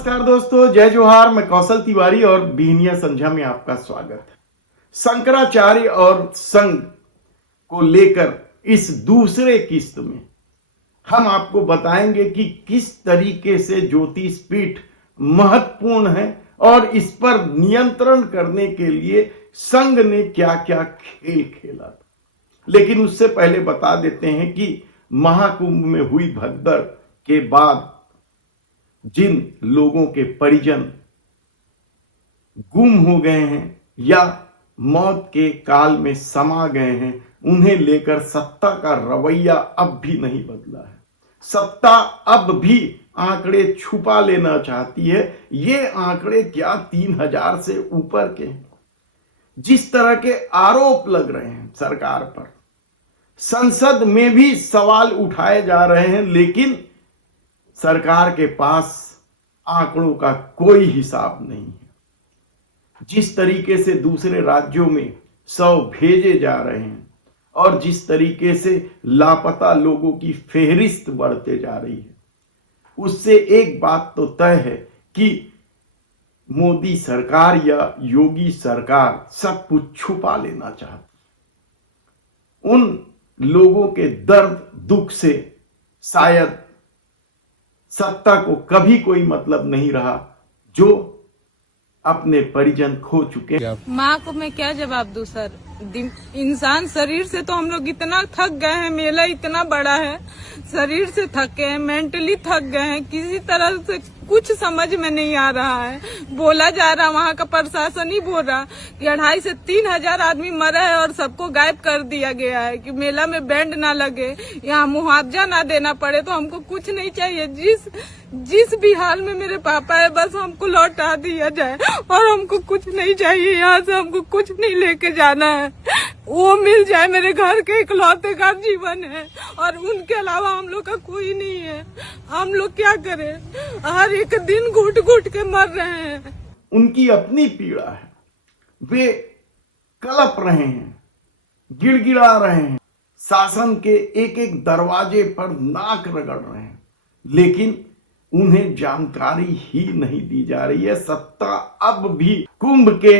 नमस्कार दोस्तों, जय जोहार। मैं कौशल तिवारी और बीहनिया संध्या में आपका स्वागत है। शंकराचार्य और संघ को लेकर इस दूसरे किस्त में हम आपको बताएंगे कि किस तरीके से ज्योतिष पीठ महत्वपूर्ण है और इस पर नियंत्रण करने के लिए संघ ने क्या क्या खेल खेला था। लेकिन उससे पहले बता देते हैं कि महाकुंभ में हुई भगदड़ के बाद जिन लोगों के परिजन गुम हो गए हैं या मौत के काल में समा गए हैं, उन्हें लेकर सत्ता का रवैया अब भी नहीं बदला है। सत्ता अब भी आंकड़े छुपा लेना चाहती है। ये आंकड़े क्या 3000 से ऊपर के हैं। जिस तरह के आरोप लग रहे हैं सरकार पर, संसद में भी सवाल उठाए जा रहे हैं, लेकिन सरकार के पास आंकड़ों का कोई हिसाब नहीं है। जिस तरीके से दूसरे राज्यों में शव भेजे जा रहे हैं और जिस तरीके से लापता लोगों की फेहरिस्त बढ़ते जा रही है, उससे एक बात तो तय है कि मोदी सरकार या योगी सरकार सब कुछ छुपा लेना चाहती। उन लोगों के दर्द दुख से शायद सत्ता को कभी कोई मतलब नहीं रहा जो अपने परिजन खो चुके। माँ को मैं क्या जवाब दूं सर। इंसान शरीर से तो हम लोग इतना थक गए हैं, मेला इतना बड़ा है, शरीर से थके हैं, मेंटली थक गए हैं, किसी तरह से कुछ समझ में नहीं आ रहा है। बोला जा रहा, वहाँ का प्रशासन ही बोल रहा कि 2500 से 3000 आदमी मरा है और सबको गायब कर दिया गया है कि मेला में बैंड ना लगे, यहाँ मुआवजा ना देना पड़े। तो हमको कुछ नहीं चाहिए, जिस भी हाल में मेरे पापा है बस हमको लौटा दिया जाए और हमको कुछ नहीं चाहिए। यहाँ से हमको कुछ नहीं लेके जाना है, वो मिल जाए। मेरे घर के इकलौते का जीवन है और उनके अलावा हम लोग का कोई नहीं है। हम लोग क्या करें, हर एक दिन घुट घुट के मर रहे हैं। उनकी अपनी पीड़ा है, वे कलप रहे हैं, गिड़गिड़ा रहे हैं, शासन के एक एक दरवाजे पर नाक रगड़ रहे हैं, लेकिन उन्हें जानकारी ही नहीं दी जा रही है। सत्ता अब भी कुंभ के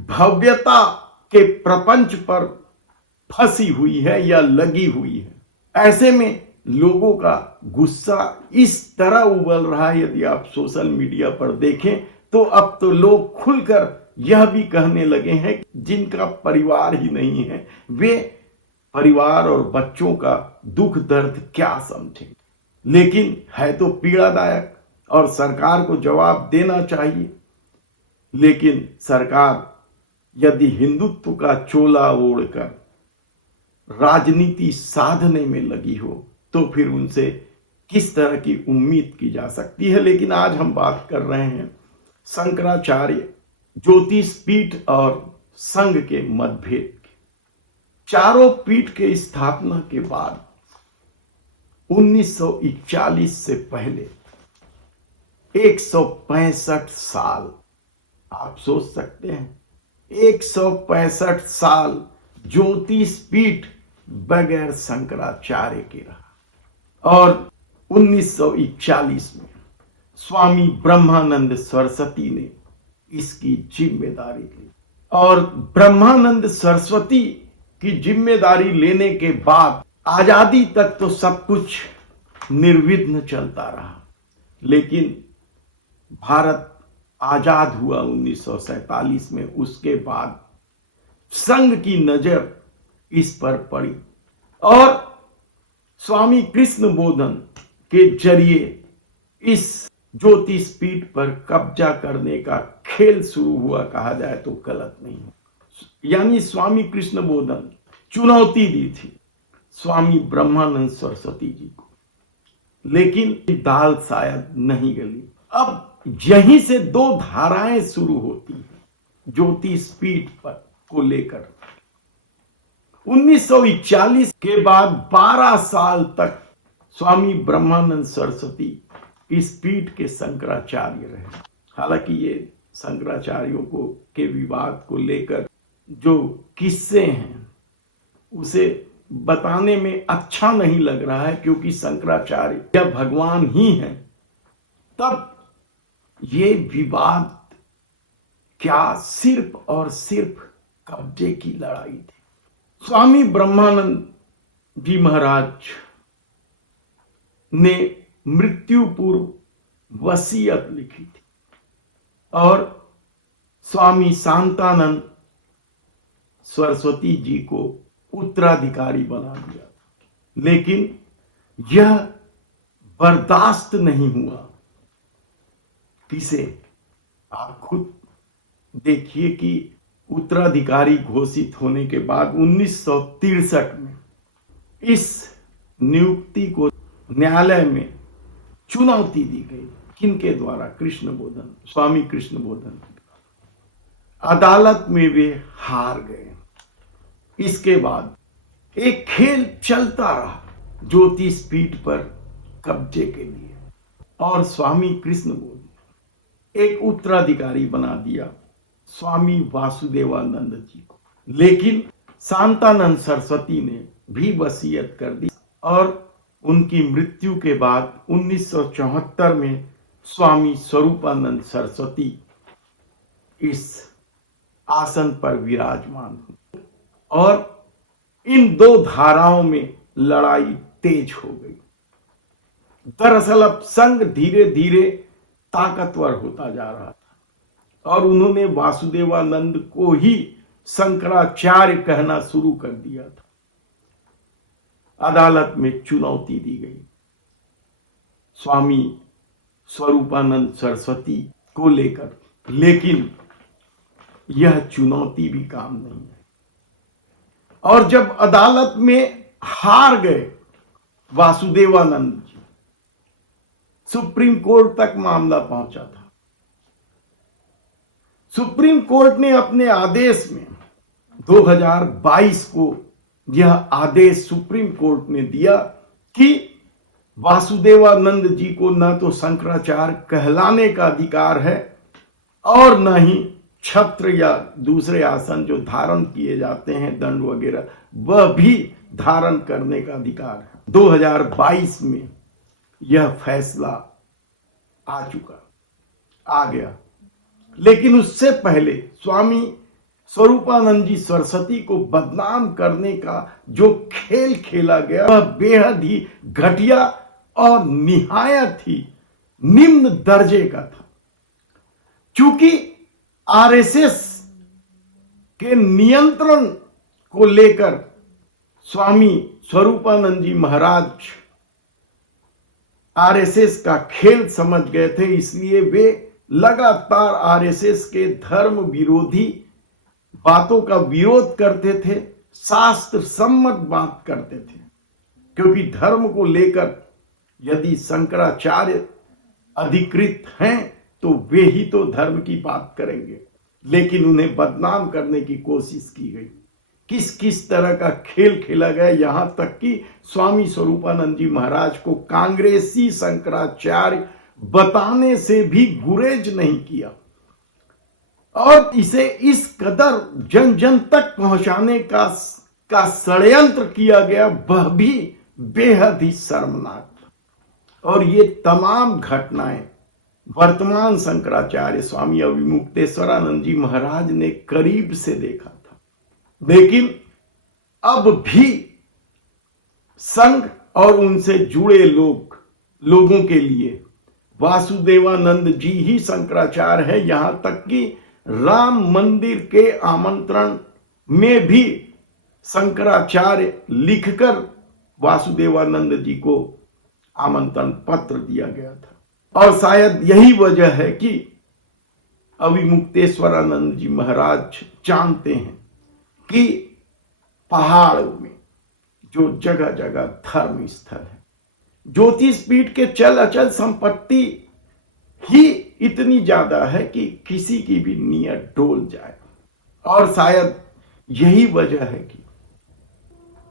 भव्यता के प्रपंच पर फंसी हुई है या लगी हुई है। ऐसे में लोगों का गुस्सा इस तरह उबल रहा है, यदि आप सोशल मीडिया पर देखें तो अब तो लोग खुलकर यह भी कहने लगे हैं कि जिनका परिवार ही नहीं है, वे परिवार और बच्चों का दुख दर्द क्या समझेंगे। लेकिन है तो पीड़ादायक और सरकार को जवाब देना चाहिए। लेकिन सरकार यदि हिंदुत्व का चोला ओढ़कर राजनीति साधने में लगी हो तो फिर उनसे किस तरह की उम्मीद की जा सकती है। लेकिन आज हम बात कर रहे हैं शंकराचार्य ज्योतिष पीठ और संघ के मतभेद की। चारों पीठ के स्थापना के बाद 1941 से पहले 165 साल, आप सोच सकते हैं 165 साल ज्योतिष पीठ बगैर शंकराचार्य के रहा। और 1941 में स्वामी ब्रह्मानंद सरस्वती ने इसकी जिम्मेदारी ली और ब्रह्मानंद सरस्वती की जिम्मेदारी लेने के बाद आजादी तक तो सब कुछ निर्विघ्न चलता रहा। लेकिन भारत आजाद हुआ 1947 में, उसके बाद संघ की नजर इस पर पड़ी और स्वामी कृष्ण बोधन के जरिए इस ज्योतिष पीठ पर कब्जा करने का खेल शुरू हुआ, कहा जाए तो गलत नहीं है। यानी स्वामी कृष्ण बोधन चुनौती दी थी स्वामी ब्रह्मानंद सरस्वती जी को, लेकिन दाल शायद नहीं गली। अब यहीं से दो धाराएं शुरू होती हैं ज्योतिष पीठ पर को लेकर। 1941 के बाद 12 साल तक स्वामी ब्रह्मानंद सरस्वती इस पीठ के शंकराचार्य रहे। हालांकि ये शंकराचार्यों को के विवाद को लेकर जो किस्से हैं उसे बताने में अच्छा नहीं लग रहा है, क्योंकि शंकराचार्य जब भगवान ही हैं तब ये विवाद क्या सिर्फ और सिर्फ कब्जे की लड़ाई थी। स्वामी ब्रह्मानंद जी महाराज ने मृत्यु पूर्व वसीयत लिखी थी और स्वामी शांतानंद सरस्वती जी को उत्तराधिकारी बना दिया था, लेकिन यह बर्दाश्त नहीं हुआ। किसे? आप खुद देखिए कि उत्तराधिकारी घोषित होने के बाद 1963 में इस नियुक्ति को न्यायालय में चुनौती दी गई। किनके द्वारा? कृष्णबोधन, स्वामी कृष्णबोधन। अदालत में वे हार गए। इसके बाद एक खेल चलता रहा ज्योतिष पीठ पर कब्जे के लिए और स्वामी कृष्णबोधन एक उत्तराधिकारी बना दिया स्वामी वासुदेवानंद जी को। लेकिन शांतानंद सरस्वती ने भी वसीयत कर दी और उनकी मृत्यु के बाद 1974 में स्वामी स्वरूपानंद सरस्वती इस आसन पर विराजमान हुए और इन दो धाराओं में लड़ाई तेज हो गई। दरअसल अब संघ धीरे धीरे ताकतवर होता जा रहा था और उन्होंने वासुदेवानंद को ही शंकराचार्य कहना शुरू कर दिया था। अदालत में चुनौती दी गई स्वामी स्वरूपानंद सरस्वती को लेकर, लेकिन यह चुनौती भी काम नहीं है। और जब अदालत में हार गए वासुदेवानंद जी, सुप्रीम कोर्ट तक मामला पहुंचा था। सुप्रीम कोर्ट ने अपने आदेश में 2022 को यह आदेश सुप्रीम कोर्ट ने दिया कि वासुदेवानंद जी को न तो शंकराचार्य कहलाने का अधिकार है और न ही छत्र या दूसरे आसन जो धारण किए जाते हैं, दंड वगैरह, वह भी धारण करने का अधिकार है। 2022 में यह फैसला आ गया। लेकिन उससे पहले स्वामी स्वरूपानंद जी सरस्वती को बदनाम करने का जो खेल खेला गया वह बेहद ही घटिया और निहायत ही निम्न दर्जे का था। चूंकि आरएसएस के नियंत्रण को लेकर स्वामी स्वरूपानंद जी महाराज आरएसएस का खेल समझ गए थे, इसलिए वे लगातार आरएसएस के धर्म विरोधी बातों का विरोध करते थे, शास्त्र सम्मत बात करते थे। क्योंकि धर्म को लेकर यदि शंकराचार्य अधिकृत हैं तो वे ही तो धर्म की बात करेंगे, लेकिन उन्हें बदनाम करने की कोशिश की गई। किस किस तरह का खेल खेला गया, यहां तक कि स्वामी स्वरूपानंद जी महाराज को कांग्रेसी शंकराचार्य बताने से भी गुरेज नहीं किया और इसे इस कदर जन जन तक पहुंचाने का षड्यंत्र किया गया, वह भी बेहद ही शर्मनाक। और ये तमाम घटनाएं वर्तमान शंकराचार्य स्वामी अविमुक्तेश्वरानंद जी महाराज ने करीब से देखा था। लेकिन अब भी संघ और उनसे जुड़े लोगों के लिए वासुदेवानंद जी ही शंकराचार्य है। यहां तक कि राम मंदिर के आमंत्रण में भी शंकराचार्य लिखकर वासुदेवानंद जी को आमंत्रण पत्र दिया गया था। और शायद यही वजह है कि अविमुक्तेश्वरानंद जी महाराज जानते हैं कि पहाड़ों में जो जगह जगह धर्म स्थल है, ज्योतिष पीठ के चल अचल संपत्ति ही इतनी ज्यादा है कि किसी की भी नीयत डोल जाए। और शायद यही वजह है कि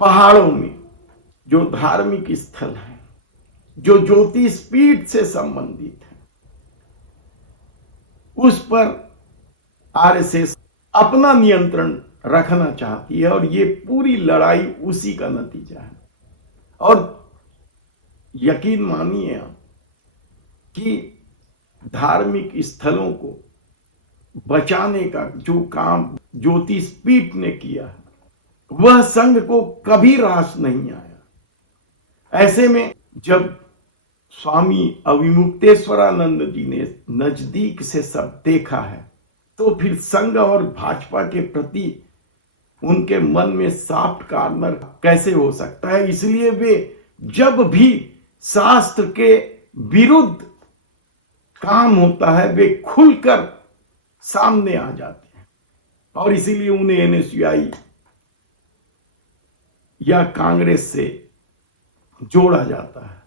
पहाड़ों में जो धार्मिक स्थल है, जो ज्योतिष पीठ से संबंधित है, उस पर आरएसएस अपना नियंत्रण रखना चाहती है और ये पूरी लड़ाई उसी का नतीजा है। और यकीन मानिए आप कि धार्मिक स्थलों को बचाने का जो काम ज्योतिषपीठ ने किया है, वह संघ को कभी रास नहीं आया। ऐसे में जब स्वामी अविमुक्तेश्वरानंद जी ने नजदीक से सब देखा है, तो फिर संघ और भाजपा के प्रति उनके मन में सॉफ्ट कॉर्नर कैसे हो सकता है। इसलिए वे जब भी शास्त्र के विरुद्ध काम होता है, वे खुलकर सामने आ जाते हैं और इसीलिए उन्हें एनएसयूआई या कांग्रेस से जोड़ा जाता है।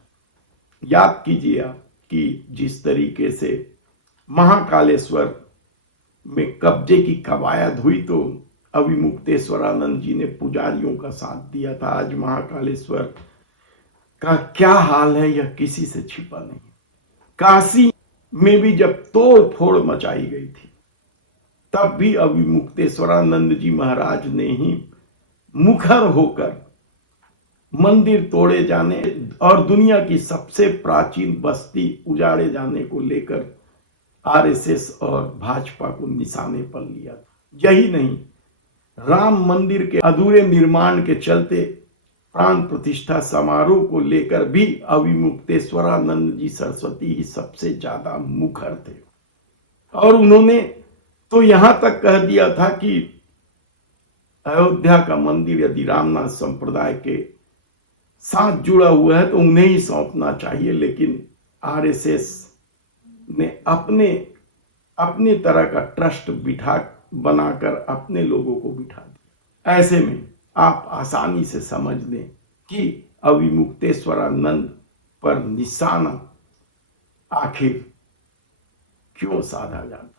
याद कीजिए आप कि जिस तरीके से महाकालेश्वर में कब्जे की कवायद हुई, तो अविमुक्तेश्वरानंद जी ने पुजारियों का साथ दिया था। आज महाकालेश्वर का क्या हाल है यह किसी से छिपा नहीं। काशी में भी जब तोड़ फोड़ मचाई गई थी, तब भी अविमुक्तेश्वरानंद जी महाराज ने ही मुखर होकर मंदिर तोड़े जाने और दुनिया की सबसे प्राचीन बस्ती उजाड़े जाने को लेकर आरएसएस और भाजपा को निशाने पर लिया। यही नहीं, राम मंदिर के अधूरे निर्माण के चलते प्राण प्रतिष्ठा समारोह को लेकर भी अविमुक्तेश्वरानंद जी सरस्वती ही सबसे ज्यादा मुखर थे। और उन्होंने तो यहां तक कह दिया था कि अयोध्या का मंदिर यदि रामनाथ संप्रदाय के साथ जुड़ा हुआ है तो उन्हें ही सौंपना चाहिए, लेकिन आरएसएस ने अपने तरह का ट्रस्ट बनाकर अपने लोगों को बिठा दिया। ऐसे में आप आसानी से समझ लें कि अविमुक्तेश्वरानंद पर निशाना आखिर क्यों साधा जाता।